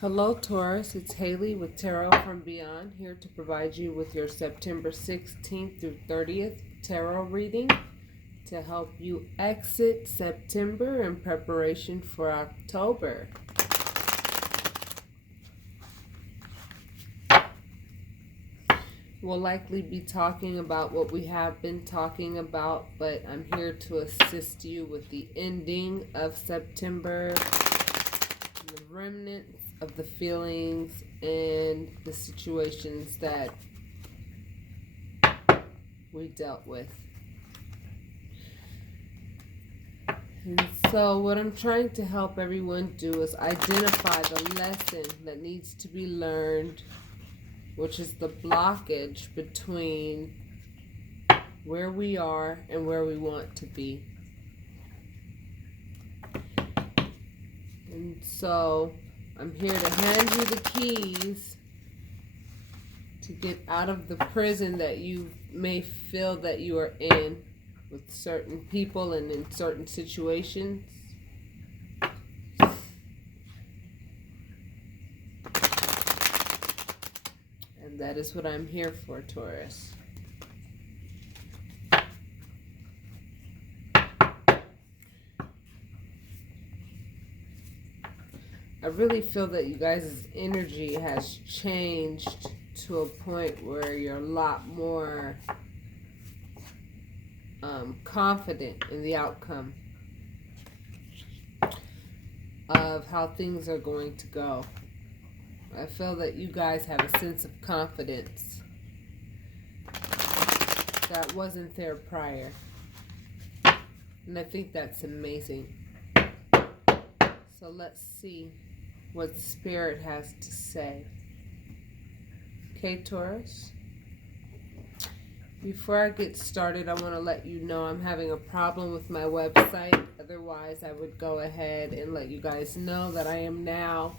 Hello, Taurus. It's Haley with Tarot from Beyond, here to provide you with your September 16th through 30th tarot reading to help you exit September in preparation for October. We'll likely be talking about what we have been talking about, but I'm here to assist you with the ending of September, the remnants of the feelings and the situations that we dealt with. And so what I'm trying to help everyone do is identify the lesson that needs to be learned, which is the blockage between where we are and where we want to be. And so I'm here to hand you the keys to get out of the prison that you may feel that you are in with certain people and in certain situations. And that is what I'm here for, Taurus. I really feel that you guys' energy has changed to a point where you're a lot more confident in the outcome of how things are going to go. I feel that you guys have a sense of confidence that wasn't there prior. And I think that's amazing. So let's see what Spirit has to say. Okay, Taurus? Before I get started, I want to let you know I'm having a problem with my website. Otherwise, I would go ahead and let you guys know that I am now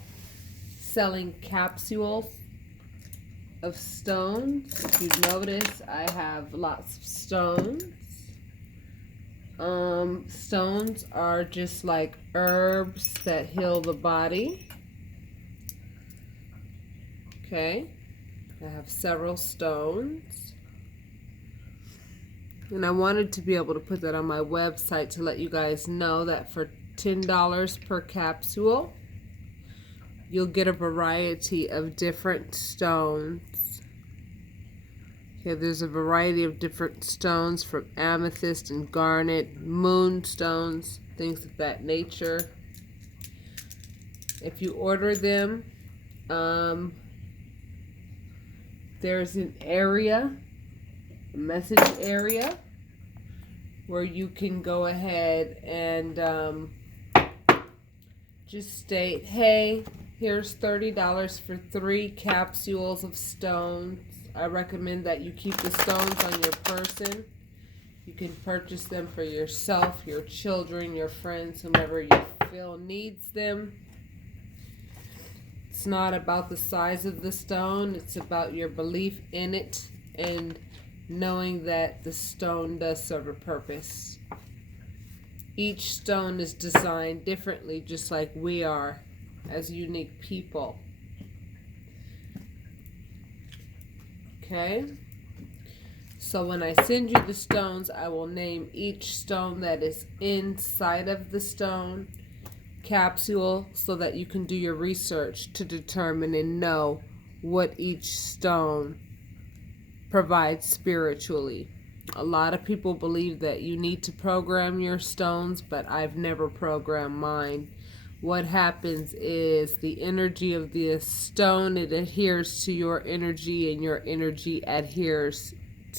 selling capsules of stones. If you notice, I have lots of stones. Stones are just like herbs that heal the body. Okay, I have several stones. And I wanted to be able to put that on my website to let you guys know that for $10 per capsule, you'll get a variety of different stones. Okay, there's a variety of different stones from amethyst and garnet, moonstones, things of that nature. If you order them, there's an area, a message area, where you can go ahead and just state, hey, here's $30 for 3 capsules of stones. I recommend that you keep the stones on your person. You can purchase them for yourself, your children, your friends, whomever you feel needs them. It's not about the size of the stone. It's about your belief in it and knowing that the stone does serve a purpose. Each stone is designed differently, just like we are as unique people. Okay? So when I send you the stones, I will name each stone that is inside of the stone capsule so that you can do your research to determine and know what each stone provides spiritually. A lot of people believe that you need to program your stones, but I've never programmed mine. What happens is the energy of the stone, it adheres to your energy, and your energy adheres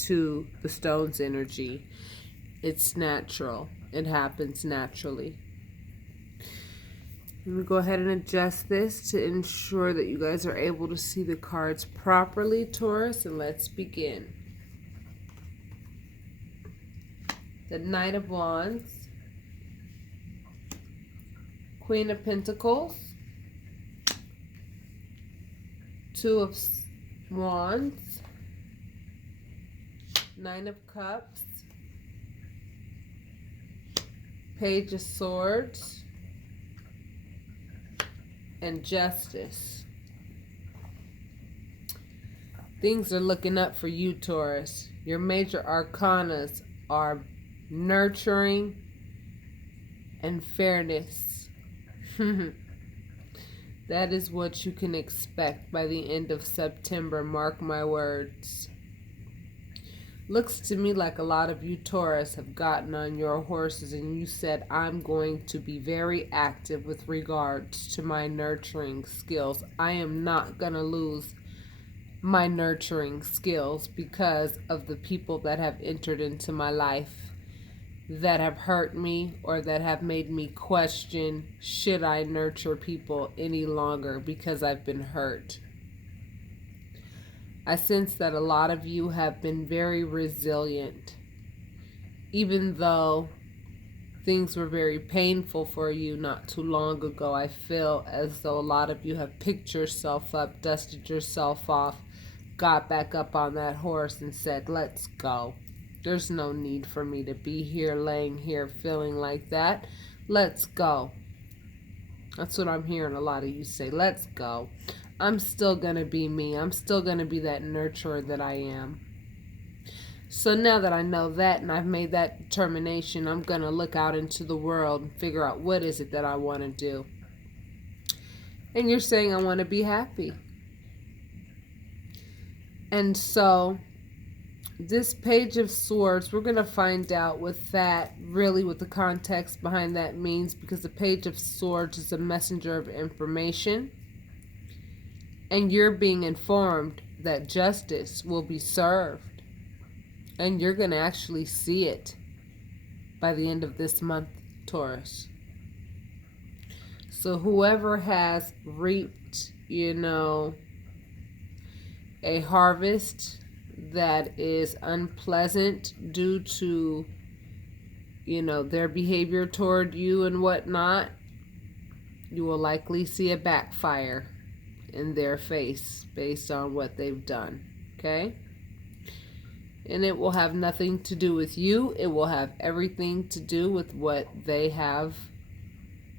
to the stone's energy. It's natural. It happens naturally. Let me go ahead and adjust this to ensure that you guys are able to see the cards properly, Taurus, and let's begin. The Knight of Wands, Queen of Pentacles, Two of Wands, Nine of Cups, Page of Swords, and justice. Things are looking up for you, Taurus. Your major arcanas are nurturing and fairness. That is what you can expect by the end of September, mark my words. Looks to me like a lot of you Taurus have gotten on your horses and you said, I'm going to be very active with regards to my nurturing skills. I am not going to lose my nurturing skills because of the people that have entered into my life that have hurt me or that have made me question, should I nurture people any longer because I've been hurt? I sense that a lot of you have been very resilient. Even though things were very painful for you not too long ago, I feel as though a lot of you have picked yourself up, dusted yourself off, got back up on that horse and said, let's go. There's no need for me to be here, laying here, feeling like that. Let's go. That's what I'm hearing a lot of you say. Let's go. I'm still going to be me. I'm still going to be that nurturer that I am. So now that I know that and I've made that determination, I'm going to look out into the world and figure out what is it that I want to do. And you're saying I want to be happy. And so this Page of Swords, we're going to find out with that, really what the context behind that means, because the Page of Swords is a messenger of information. And you're being informed that justice will be served. And you're going to actually see it by the end of this month, Taurus. So whoever has reaped, a harvest that is unpleasant due to, their behavior toward you and whatnot, you will likely see a backfire in their face based on what they've done, okay? And it will have nothing to do with you. It will have everything to do with what they have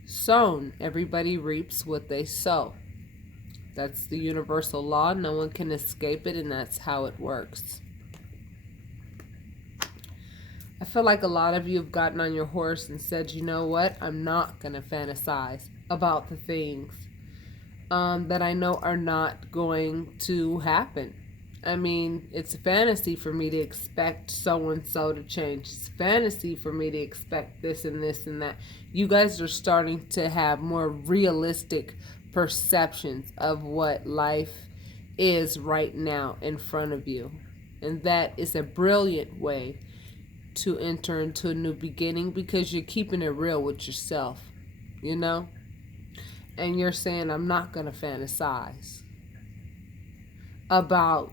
sown. Everybody reaps what they sow. That's the universal law. No one can escape it, and that's how it works. I feel like a lot of you have gotten on your horse and said, you know what? I'm not going to fantasize about the things that I know are not going to happen. I mean, it's a fantasy for me to expect so-and-so to change. It's a fantasy for me to expect this and this and that. You guys are starting to have more realistic perceptions of what life is right now in front of you. And that is a brilliant way to enter into a new beginning, because you're keeping it real with yourself, And you're saying, I'm not going to fantasize about,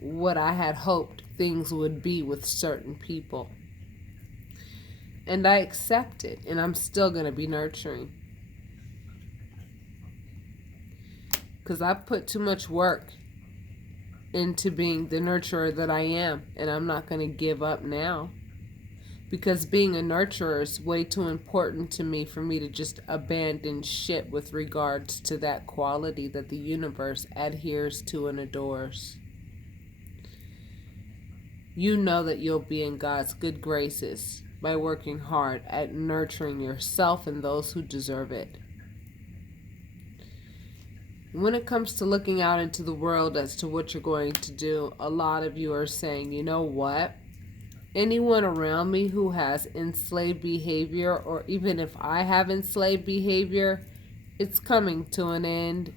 what I had hoped things would be with certain people. And I accept it, and I'm still going to be nurturing. Because I put too much work into being the nurturer that I am, and I'm not going to give up now. Because being a nurturer is way too important to me for me to just abandon ship with regards to that quality that the universe adheres to and adores. You know that you'll be in God's good graces by working hard at nurturing yourself and those who deserve it. When it comes to looking out into the world as to what you're going to do, a lot of you are saying, you know what? Anyone around me who has enslaved behavior, or even if I have enslaved behavior, it's coming to an end.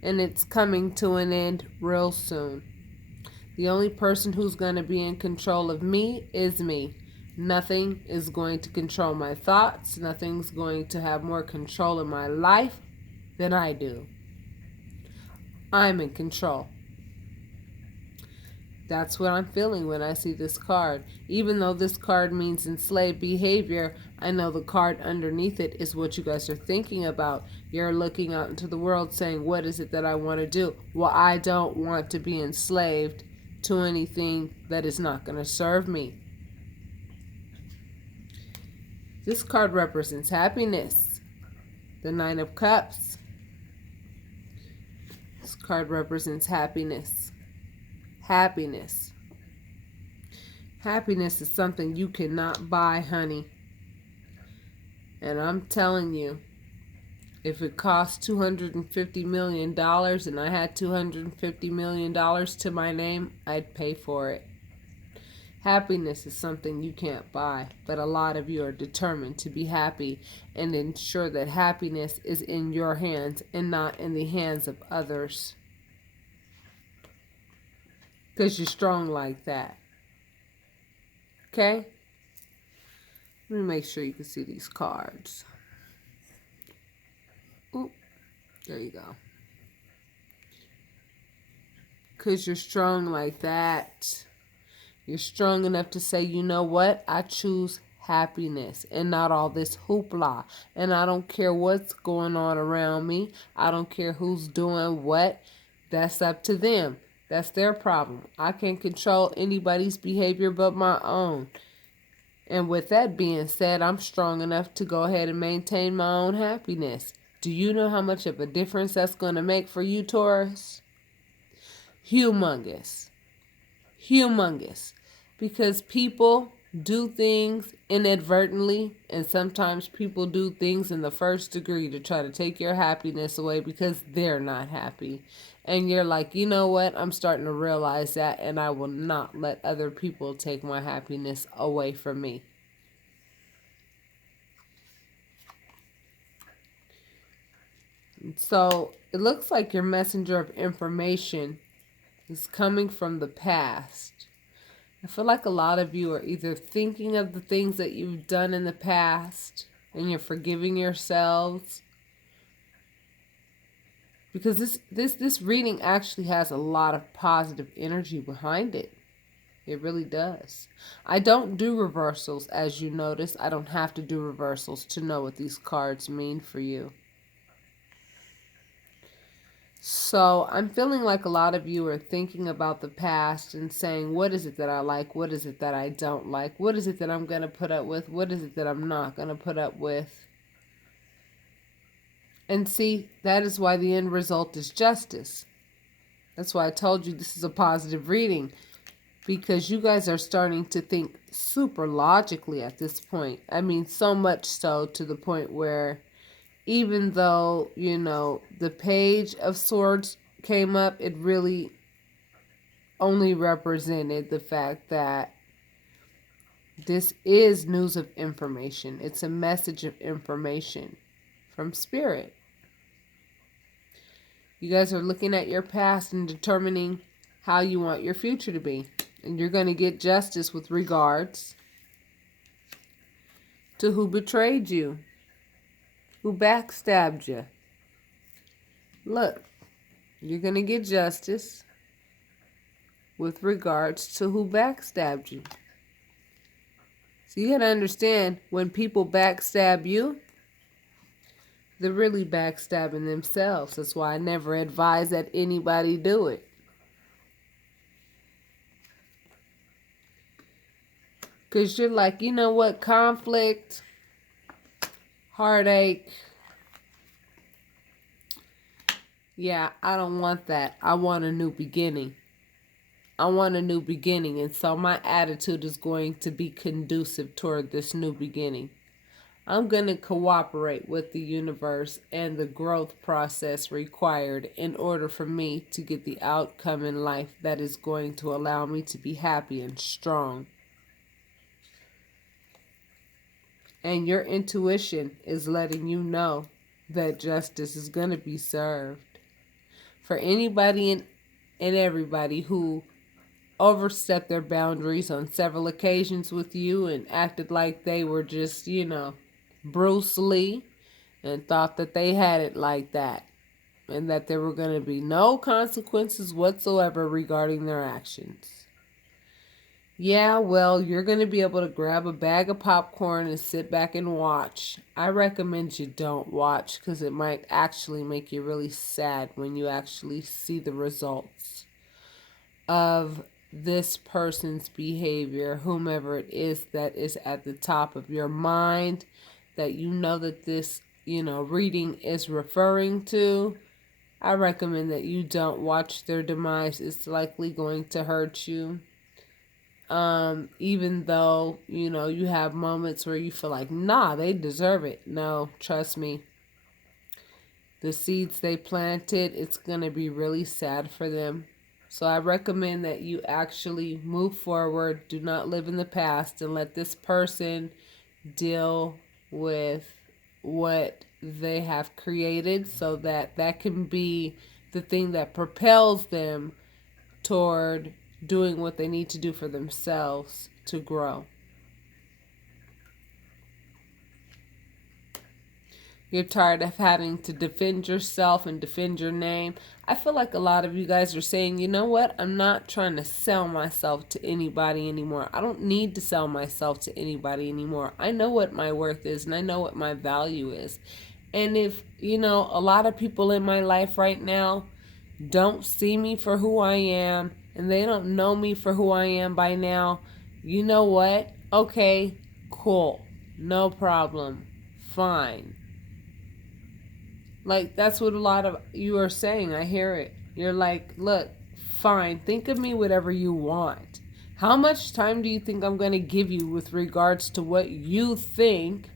And it's coming to an end real soon. The only person who's going to be in control of me is me. Nothing is going to control my thoughts. Nothing's going to have more control in my life than I do. I'm in control. That's what I'm feeling when I see this card. Even though this card means enslaved behavior, I know the card underneath it is what you guys are thinking about. You're looking out into the world saying, what is it that I want to do? Well, I don't want to be enslaved to anything that is not going to serve me. This card represents happiness. The Nine of Cups. This card represents happiness. Happiness. Happiness is something you cannot buy, honey. And I'm telling you, if it cost $250 million and I had $250 million to my name, I'd pay for it. Happiness is something you can't buy, but a lot of you are determined to be happy and ensure that happiness is in your hands and not in the hands of others. Because you're strong like that. Okay? Let me make sure you can see these cards. Ooh, there you go. Because you're strong like that. You're strong enough to say, you know what? I choose happiness and not all this hoopla. And I don't care what's going on around me. I don't care who's doing what. That's up to them. That's their problem. I can't control anybody's behavior but my own. And with that being said, I'm strong enough to go ahead and maintain my own happiness. Do you know how much of a difference that's going to make for you, Taurus? Humongous. Humongous. Because people do things inadvertently, and sometimes people do things in the first degree to try to take your happiness away because they're not happy. And you're like, you know what? I'm starting to realize that, and I will not let other people take my happiness away from me. So it looks like your messenger of information is coming from the past. I feel like a lot of you are either thinking of the things that you've done in the past and you're forgiving yourselves. Because this reading actually has a lot of positive energy behind it. It really does. I don't do reversals, as you notice. I don't have to do reversals to know what these cards mean for you. So I'm feeling like a lot of you are thinking about the past and saying, what is it that I like? What is it that I don't like? What is it that I'm going to put up with? What is it that I'm not going to put up with? And see, that is why the end result is justice. That's why I told you this is a positive reading. Because you guys are starting to think super logically at this point. I mean, so much so to the point where even though, you know, the Page of Swords came up, it really only represented the fact that this is news of information. It's a message of information from Spirit. You guys are looking at your past and determining how you want your future to be. And you're going to get justice with regards to who betrayed you, who backstabbed you. Look, you're going to get justice with regards to who backstabbed you. So you got to understand, when people backstab you, they're really backstabbing themselves. That's why I never advise that anybody do it. Because you're like, you know what, conflict, heartache. Yeah, I don't want that. I want a new beginning. I want a new beginning. And so my attitude is going to be conducive toward this new beginning. I'm going to cooperate with the universe and the growth process required in order for me to get the outcome in life that is going to allow me to be happy and strong. And your intuition is letting you know that justice is going to be served. For anybody and everybody who overstepped their boundaries on several occasions with you and acted like they were just, you know, Bruce Lee, and thought that they had it like that. And that there were going to be no consequences whatsoever regarding their actions. Yeah, well, you're going to be able to grab a bag of popcorn and sit back and watch. I recommend you don't watch because it might actually make you really sad when you actually see the results of this person's behavior, whomever it is that is at the top of your mind, that you know that this, reading is referring to, I recommend that you don't watch their demise. It's likely going to hurt you. Even though, you have moments where you feel like, nah, they deserve it. No, trust me. The seeds they planted, it's going to be really sad for them. So I recommend that you actually move forward. Do not live in the past and let this person deal with what they have created, so that that can be the thing that propels them toward doing what they need to do for themselves to grow. You're tired of having to defend yourself and defend your name. I feel like a lot of you guys are saying, you know what? I'm not trying to sell myself to anybody anymore. I don't need to sell myself to anybody anymore. I know what my worth is and I know what my value is. And if, a lot of people in my life right now don't see me for who I am and they don't know me for who I am by now, you know what? Okay, cool. No problem. Fine. Like, that's what a lot of you are saying. I hear it. You're like, look, fine. Think of me whatever you want. How much time do you think I'm going to give you with regards to what you think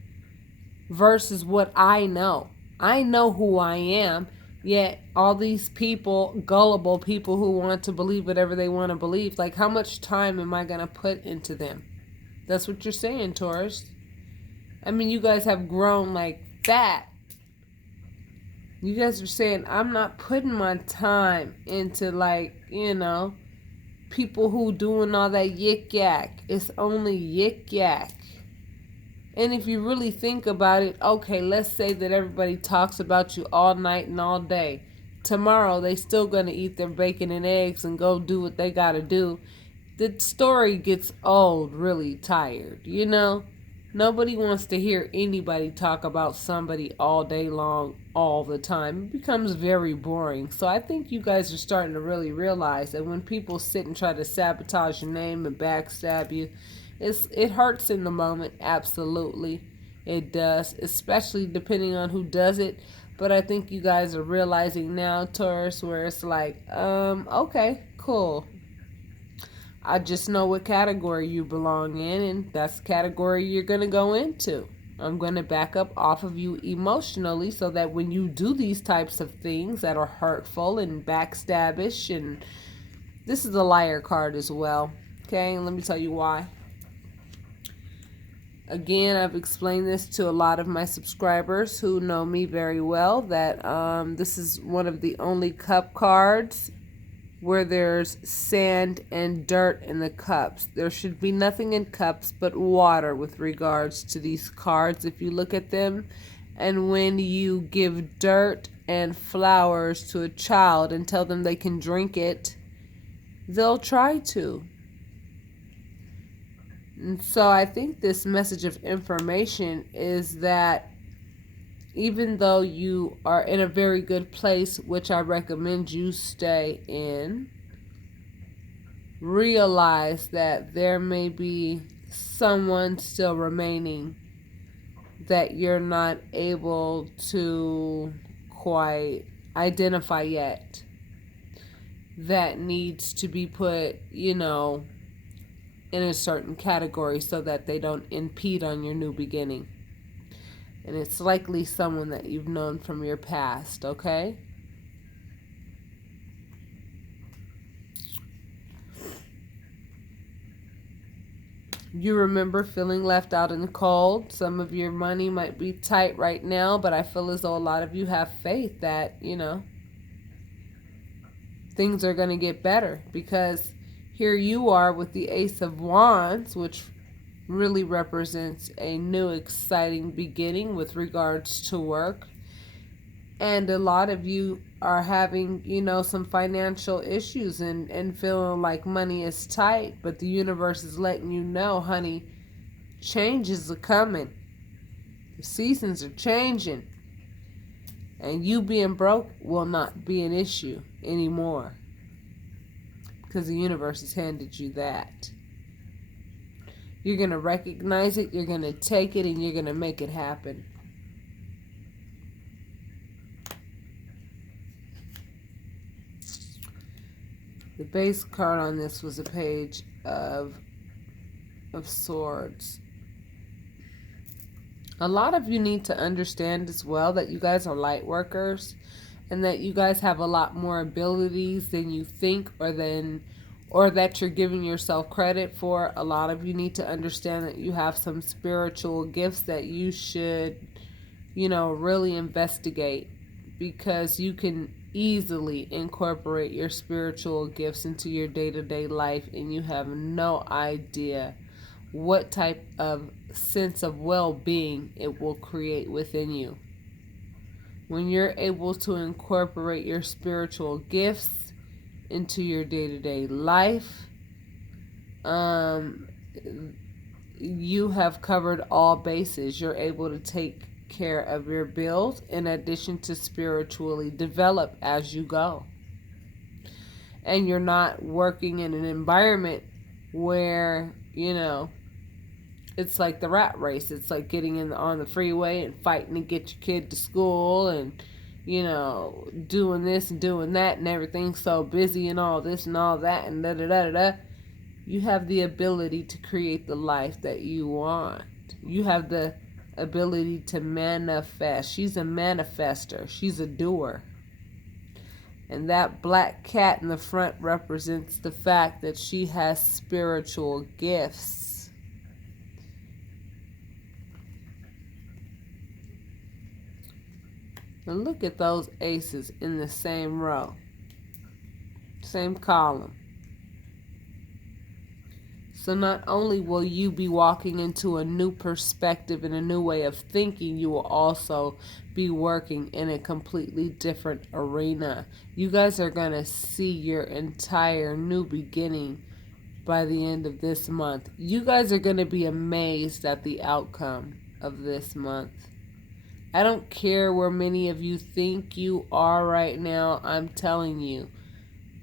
versus what I know? I know who I am, yet all these people, gullible people who want to believe whatever they want to believe, like, how much time am I going to put into them? That's what you're saying, Taurus. I mean, you guys have grown like that. You guys are saying, I'm not putting my time into, people who doing all that yik yak. It's only yik yak. And if you really think about it, okay, let's say that everybody talks about you all night and all day. Tomorrow, they still going to eat their bacon and eggs and go do what they got to do. The story gets old, really tired, Nobody wants to hear anybody talk about somebody all day long, all the time. It becomes very boring. So I think you guys are starting to really realize that when people sit and try to sabotage your name and backstab you, it hurts in the moment. Absolutely. It does, especially depending on who does it. But I think you guys are realizing now, Taurus, where it's like, okay, cool. I just know what category you belong in, and that's the category you're going to go into. I'm going to back up off of you emotionally so that when you do these types of things that are hurtful and backstabbish, and this is a liar card as well, okay? And let me tell you why. Again, I've explained this to a lot of my subscribers who know me very well, that this is one of the only cup cards where there's sand and dirt in the cups. There should be nothing in cups but water with regards to these cards if you look at them. And when you give dirt and flowers to a child and tell them they can drink it, they'll try to. And so I think this message of information is that even though you are in a very good place, which I recommend you stay in, realize that there may be someone still remaining that you're not able to quite identify yet, that needs to be put, in a certain category so that they don't impede on your new beginning. And it's likely someone that you've known from your past, okay? You remember feeling left out in the cold. Some of your money might be tight right now, but I feel as though a lot of you have faith that, things are going to get better. Because here you are with the Ace of Wands, which really represents a new exciting beginning with regards to work. And a lot of you are having, some financial issues and feeling like money is tight, but the universe is letting you know, honey, changes are coming. The seasons are changing. And you being broke will not be an issue anymore. Because the universe has handed you that. You're going to recognize it, you're going to take it, and you're going to make it happen. The base card on this was a page of swords. A lot of you need to understand as well that you guys are light workers and that you guys have a lot more abilities than you think or that you're giving yourself credit for. A lot of you need to understand that you have some spiritual gifts that you should, really investigate, because you can easily incorporate your spiritual gifts into your day-to-day life and you have no idea what type of sense of well-being it will create within you. When you're able to incorporate your spiritual gifts into your day-to-day life, you have covered all bases. You're able to take care of your bills in addition to spiritually develop as you go. And you're not working in an environment where, it's like the rat race. It's like getting on the freeway and fighting to get your kid to school and, doing this and doing that, and everything's so busy and all this and all that and da da da da da. You have the ability to create the life that you want. You have the ability to manifest. She's a manifester. She's a doer. And that black cat in the front represents the fact that she has spiritual gifts. And look at those aces in the same row, same column. So not only will you be walking into a new perspective and a new way of thinking, you will also be working in a completely different arena. You guys are going to see your entire new beginning by the end of this month. You guys are going to be amazed at the outcome of this month. I don't care where many of you think you are right now. I'm telling you,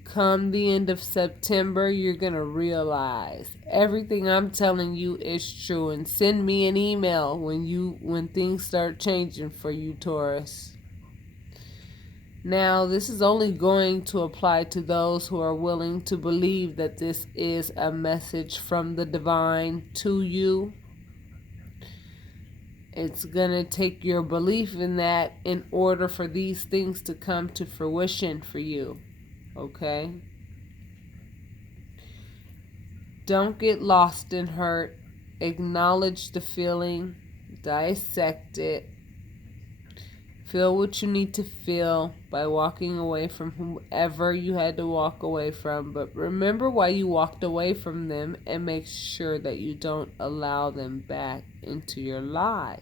come the end of September, you're going to realize everything I'm telling you is true. And send me an email when things start changing for you, Taurus. Now, this is only going to apply to those who are willing to believe that this is a message from the divine to you. It's going to take your belief in that in order for these things to come to fruition for you. Okay? Don't get lost in hurt. Acknowledge the feeling. Dissect it. Feel what you need to feel by walking away from whoever you had to walk away from. But remember why you walked away from them and make sure that you don't allow them back into your life.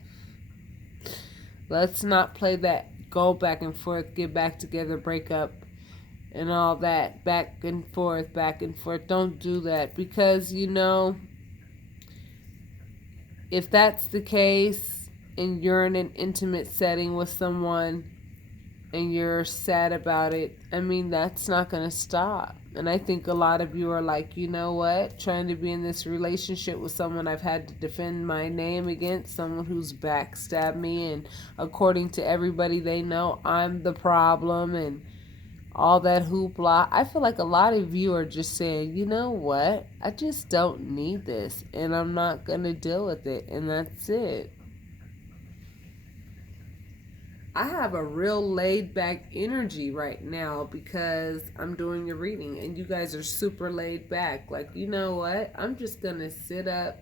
Let's not play that go back and forth, get back together, break up, and all that. Back and forth, back and forth. Don't do that, because, if that's the case, and you're in an intimate setting with someone and you're sad about it, that's not going to stop. And I think a lot of you are like, you know what? Trying to be in this relationship with someone I've had to defend my name against, someone who's backstabbed me, and according to everybody they know, I'm the problem and all that hoopla. I feel like a lot of you are just saying, you know what? I just don't need this and I'm not going to deal with it, and that's it. I have a real laid back energy right now because I'm doing a reading and you guys are super laid back. Like, you know what? I'm just going to sit up,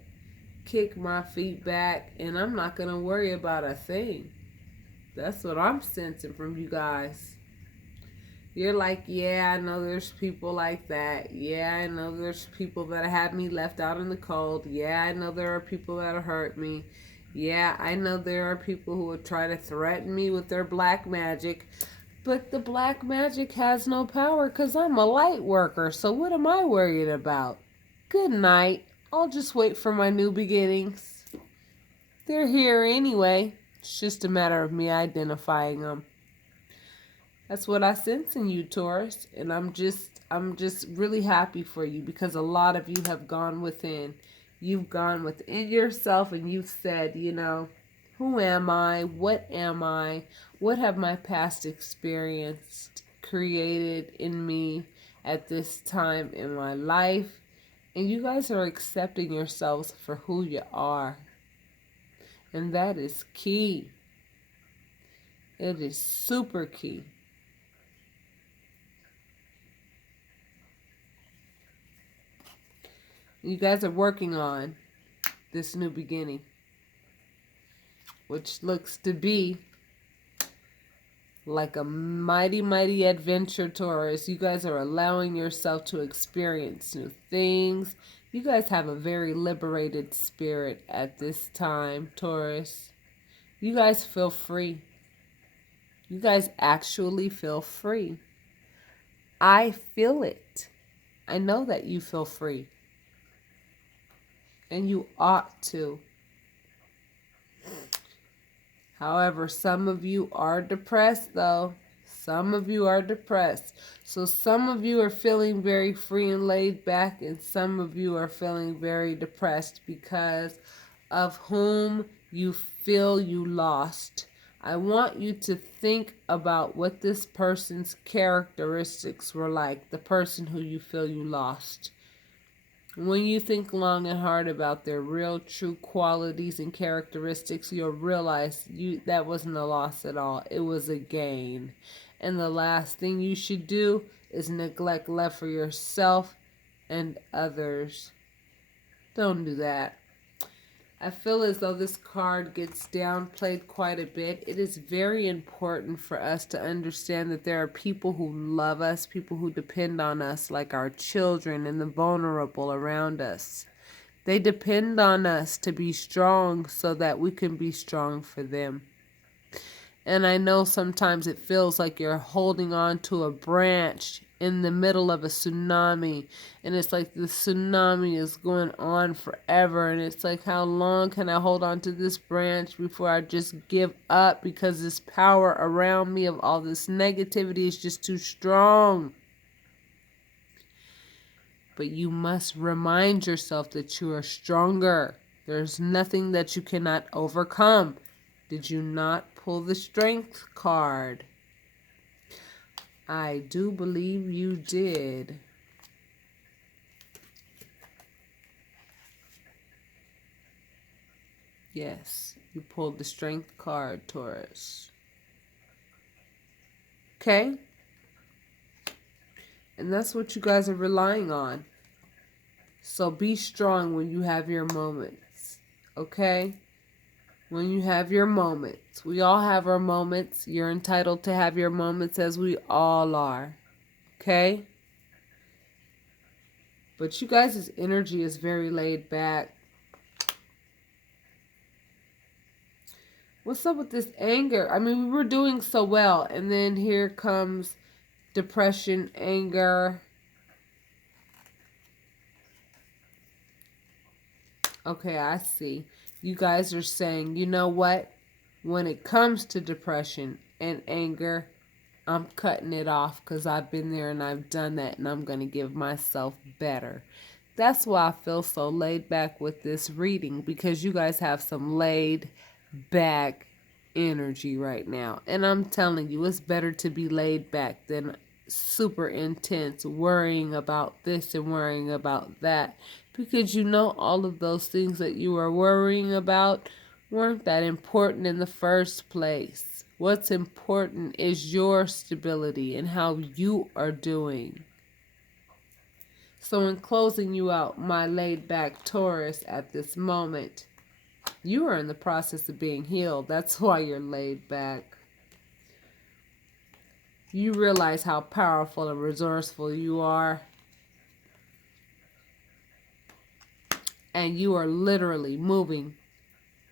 kick my feet back, and I'm not going to worry about a thing. That's what I'm sensing from you guys. You're like, yeah, I know there's people like that. Yeah, I know there's people that have me left out in the cold. Yeah, I know there are people that hurt me. Yeah, I know there are people who would try to threaten me with their black magic. But the black magic has no power because I'm a light worker. So what am I worried about? Good night. I'll just wait for my new beginnings. They're here anyway. It's just a matter of me identifying them. That's what I sense in you, Taurus. And I'm just really happy for you because a lot of you have gone within. You've gone within yourself and you've said, who am I? What am I? What have my past experience created in me? at this time in my life. And you guys are accepting yourselves for who you are. And that is key. It is super key. You guys are working on this new beginning, which looks to be like a mighty, mighty adventure, Taurus. You guys are allowing yourself to experience new things. You guys have a very liberated spirit at this time, Taurus. You guys feel free. You guys actually feel free. I feel it. I know that you feel free. And you ought to. However, some of you are depressed, though. Some of you are depressed. So some of you are feeling very free and laid back, and some of you are feeling very depressed because of whom you feel you lost. I want you to think about what this person's characteristics were like, the person who you feel you lost. When you think long and hard about their real, true qualities and characteristics, you'll realize that wasn't a loss at all. It was a gain. And the last thing you should do is neglect love for yourself and others. Don't do that. I feel as though this card gets downplayed quite a bit. It is very important for us to understand that there are people who love us, people who depend on us, like our children and the vulnerable around us. They depend on us to be strong so that we can be strong for them. And I know sometimes it feels like you're holding on to a branch in the middle of a tsunami, and it's like the tsunami is going on forever, and it's like, how long can I hold on to this branch before I just give up, because this power around me of all this negativity is just too strong. But you must remind yourself that you are stronger. There's nothing that you cannot overcome. Did you not pull the Strength card? I do believe you did. Yes, you pulled the Strength card, Taurus. Okay? And that's what you guys are relying on. So be strong when you have your moments. Okay? When you have your moments. We all have our moments. You're entitled to have your moments, as we all are. Okay? But you guys' energy is very laid back. What's up with this anger? I mean, we were doing so well, and then here comes depression, anger. Okay, I see. You guys are saying, you know what? When it comes to depression and anger, I'm cutting it off because I've been there and I've done that, and I'm going to give myself better. That's why I feel so laid back with this reading, because you guys have some laid back energy right now. And I'm telling you, it's better to be laid back than super intense, worrying about this and worrying about that. Because you know all of those things that you are worrying about weren't that important in the first place. What's important is your stability and how you are doing. So in closing you out, my laid back Taurus, at this moment, you are in the process of being healed. That's why you're laid back. You realize how powerful and resourceful you are. And you are literally moving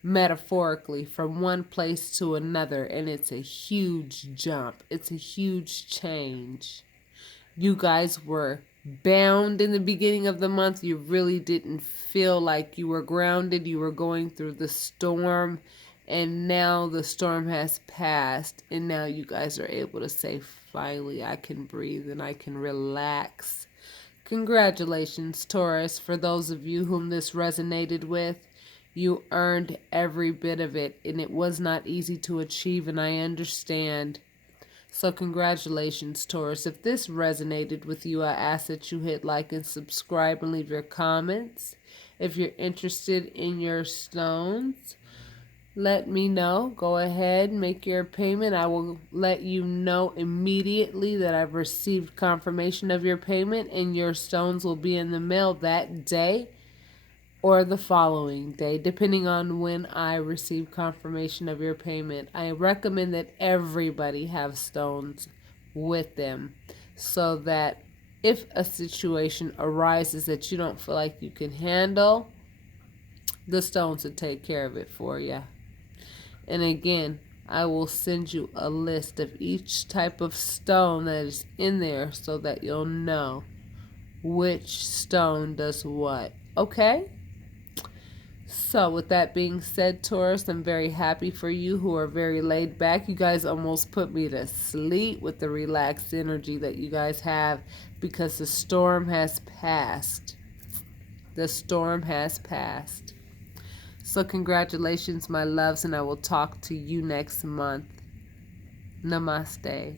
metaphorically from one place to another, and it's a huge jump. It's a huge change. You guys were bound in the beginning of the month. You really didn't feel like you were grounded. You were going through the storm, and now the storm has passed, and now you guys are able to say, finally, I can breathe and I can relax. Congratulations, Taurus. For those of you whom this resonated with, you earned every bit of it, and it was not easy to achieve, and I understand. So congratulations, Taurus. If this resonated with you, I ask that you hit like and subscribe and leave your comments. If you're interested in your stones, let me know. Go ahead, make your payment. I will let you know immediately that I've received confirmation of your payment, and your stones will be in the mail that day or the following day, depending on when I receive confirmation of your payment. I recommend that everybody have stones with them so that if a situation arises that you don't feel like you can handle, the stones will take care of it for you. And again, I will send you a list of each type of stone that is in there so that you'll know which stone does what. Okay? So, with that being said, Taurus, I'm very happy for you who are very laid back. You guys almost put me to sleep with the relaxed energy that you guys have because the storm has passed. The storm has passed. So, congratulations, my loves, and I will talk to you next month. Namaste.